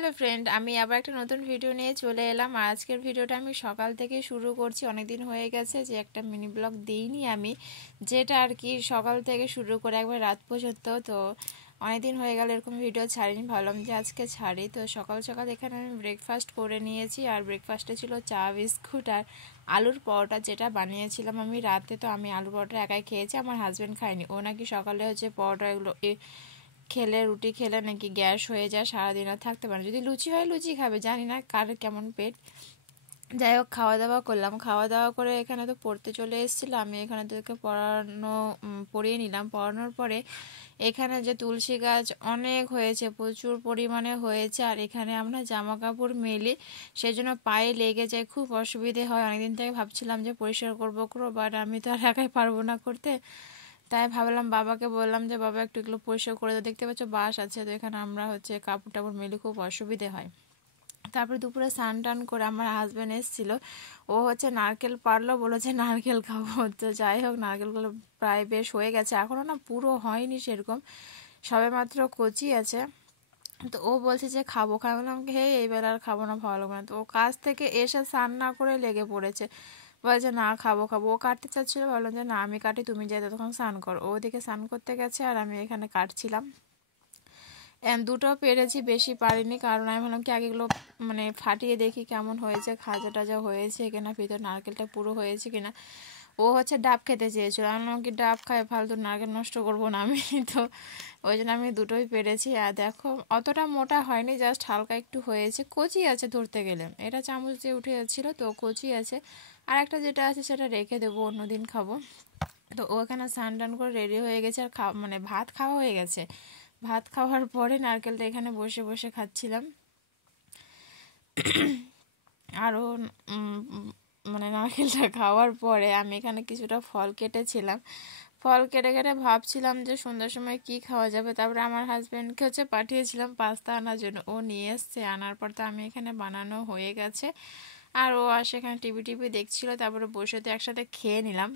Hello friend, আমি আবার একটা নতুন ভিডিও নিয়ে চলে এলাম। আর আজকের ভিডিওটা আমি সকাল থেকে শুরু করছি। অনেক দিন হয়ে গেছে যে একটা মিনি ব্লগ দিইনি আমি, যেটা আর কি সকাল থেকে শুরু করে একবার রাত পর্যন্ত। তো অনেকদিন হয়ে গেল এরকম ভিডিও ছাড়িনি, ভাবলাম যে আজকে ছাড়ি। তো সকাল সকাল এখানে আমি ব্রেকফাস্ট করে নিয়েছি। আর ব্রেকফাস্টে ছিল চা বিস্কুট আর আলুর পরোটা, যেটা বানিয়েছিলাম আমি রাতে। তো আমি আলুর পরোটা একাই খেয়েছি, আমার হাজব্যান্ড খায়নি। ও নাকি সকালে হচ্ছে পরোটা এগুলো খেলে, রুটি খেলে নাকি গ্যাস হয়ে যায়, সারাদিন আর থাকতে পারে। যদি লুচি হয় লুচি খাবে, জানি না কার কেমন পেট। যাই হোক, খাওয়া দাওয়া করলাম। খাওয়া দাওয়া করে এখানে তো পড়তে চলে এসেছিলো। আমি এখানে তোকে পড়িয়ে নিলাম। পড়ানোর পরে এখানে যে তুলসী গাছ অনেক হয়েছে, প্রচুর পরিমাণে হয়েছে। আর এখানে আমরা জামা কাপড় মেলি, সেজন্য পায়ে লেগে যায়, খুব অসুবিধে হয়। অনেকদিন থেকে ভাবছিলাম যে পরিষ্কার করবো, বাট আমি তো আর একাই পারবো না করতে। তাই ভাবলাম, বাবাকে বললাম যে বাবা একটু এগুলো পরিষ্কার করে দাও। দেখতে পাচ্ছ বাঁশ আছে, তো এখানে আমরা হচ্ছে কাপড় টাপড় মেলে, খুব অসুবিধে হয়। তারপরে দুপুরে স্নান টান করে আমার হাজব্যান্ড এসেছিলো। ও হচ্ছে নারকেল পারলো, বলেছে নারকেল খাবো। তো যাই হোক, নারকেলগুলো প্রায় বেশ হয়ে গেছে, এখনও না পুরো হয়নি সেরকম, সবে মাত্র কচি আছে। তো ও বলছে যে খাবো খাবো, বললাম হে এইবার আর খাবো না, ভালো লাগবে না। তো ও কাজ থেকে এসে স্নান না করে লেগে পড়েছে, বলছে না খাবো খাবো। ও কাটতে চাচ্ছিলো, বললাম যে না আমি কাটি, তুমি যাই ততক্ষণ স্নান করো। ও ওদিকে স্নান করতে গেছে আর আমি এখানে কাটছিলাম। দুটো পেরেছি, বেশি পারিনি, কারণ আমি ভাবলাম কি আগে এগুলো মানে ফাটিয়ে দেখি কেমন হয়েছে, খাজা টাজা হয়েছে কিনা, ভিতর নারকেলটা পুরো হয়েছে কিনা। ও হচ্ছে ডাব খেতে চেয়েছিল, আমি বললাম কি ডাব খায়, ফালতু নারকেল নষ্ট করবো না আমি। তো ওই জন্য আমি দুটোই পেরেছি। আর দেখো অতটা মোটা হয়নি, জাস্ট হালকা একটু হয়েছে, কচি আছে ধরতে গেলে। এটা চামচ দিয়ে উঠে যাচ্ছিলো, তো কচি আছে। আর একটা যেটা আছে সেটা রেখে দেবো, অন্যদিন খাবো। তো ওখানে স্নান টান করে রেডি হয়ে গেছে, আর মানে ভাত খাওয়া হয়ে গেছে। ভাত খাওয়ার পরে নারকেলটা এখানে বসে বসে খাচ্ছিলাম। আরও মানে নারকেলটা খাওয়ার পরে আমি এখানে কিছুটা ফল কেটেছিলাম। ফল কেটে কেটে ভাবছিলাম যে সন্ধ্যার সময় কি খাওয়া যাবে। তারপরে আমার হাজব্যান্ডকে হচ্ছে পাঠিয়েছিলাম পাস্তা আনার জন্য, ও নিয়ে এসছে। আনার পর তো আমি এখানে বানানো হয়ে গেছে, আর ও আসে এখানে টিভি টিভি দেখছিল। তারপরে বসে তো একসাথে খেয়ে নিলাম।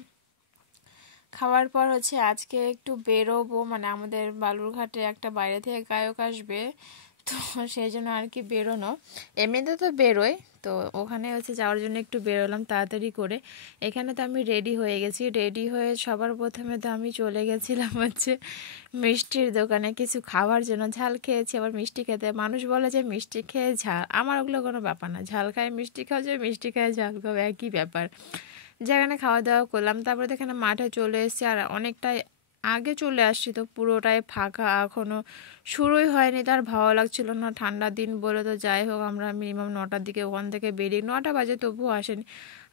খাওয়ার পর হচ্ছে আজকে একটু বেরোবো, মানে আমাদের বালুরঘাটে একটা বাইরে থেকে গায়ক আসবে, তো সেই জন্য আর কি বেরোনো। এমনিতে তো বেরোয়, তো ওখানে হচ্ছে যাওয়ার জন্য একটু বেরোলাম তাড়াতাড়ি করে। এখানে তো আমি রেডি হয়ে গেছি। রেডি হয়ে সবার প্রথমে তো আমি চলে গেছিলাম হচ্ছে মিষ্টির দোকানে কিছু খাওয়ার জন্য। ঝাল খেয়েছি, আবার মিষ্টি খেতে। মানুষ বলে যে মিষ্টি খেয়ে ঝাল, আমার ওগুলো কোনো ব্যাপার না। ঝাল খায় মিষ্টি খাওয়া যায়, মিষ্টি খায় ঝাল খাওয়া, একই ব্যাপার। যেখানে খাওয়া দাওয়া করলাম, তারপরে তো এখানে মাঠে চলে এসেছি। আর অনেকটাই আগে চলে আসছি, তো পুরোটাই ফাঁকা, এখনও শুরুই হয়নি। তার ভালো লাগছিল না, ঠান্ডার দিন বলে। তো যাই হোক, আমরা মিনিমাম 9টার দিকে ওখান থেকে বেরিয়ে, 9টা বাজে তবুও আসেনি।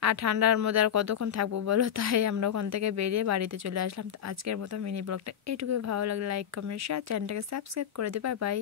আর ঠান্ডার মধ্যে আর কতক্ষণ থাকবো বলো, তাই আমরা ওখান থেকে বেরিয়ে বাড়িতে চলে আসলাম। আজকের মতো মিনি ব্লগটা এইটুকুই। ভালো লাগলে লাইক কমেন্ট শেয়ার, চ্যানেলটাকে সাবস্ক্রাইব করে দিই। Bye bye.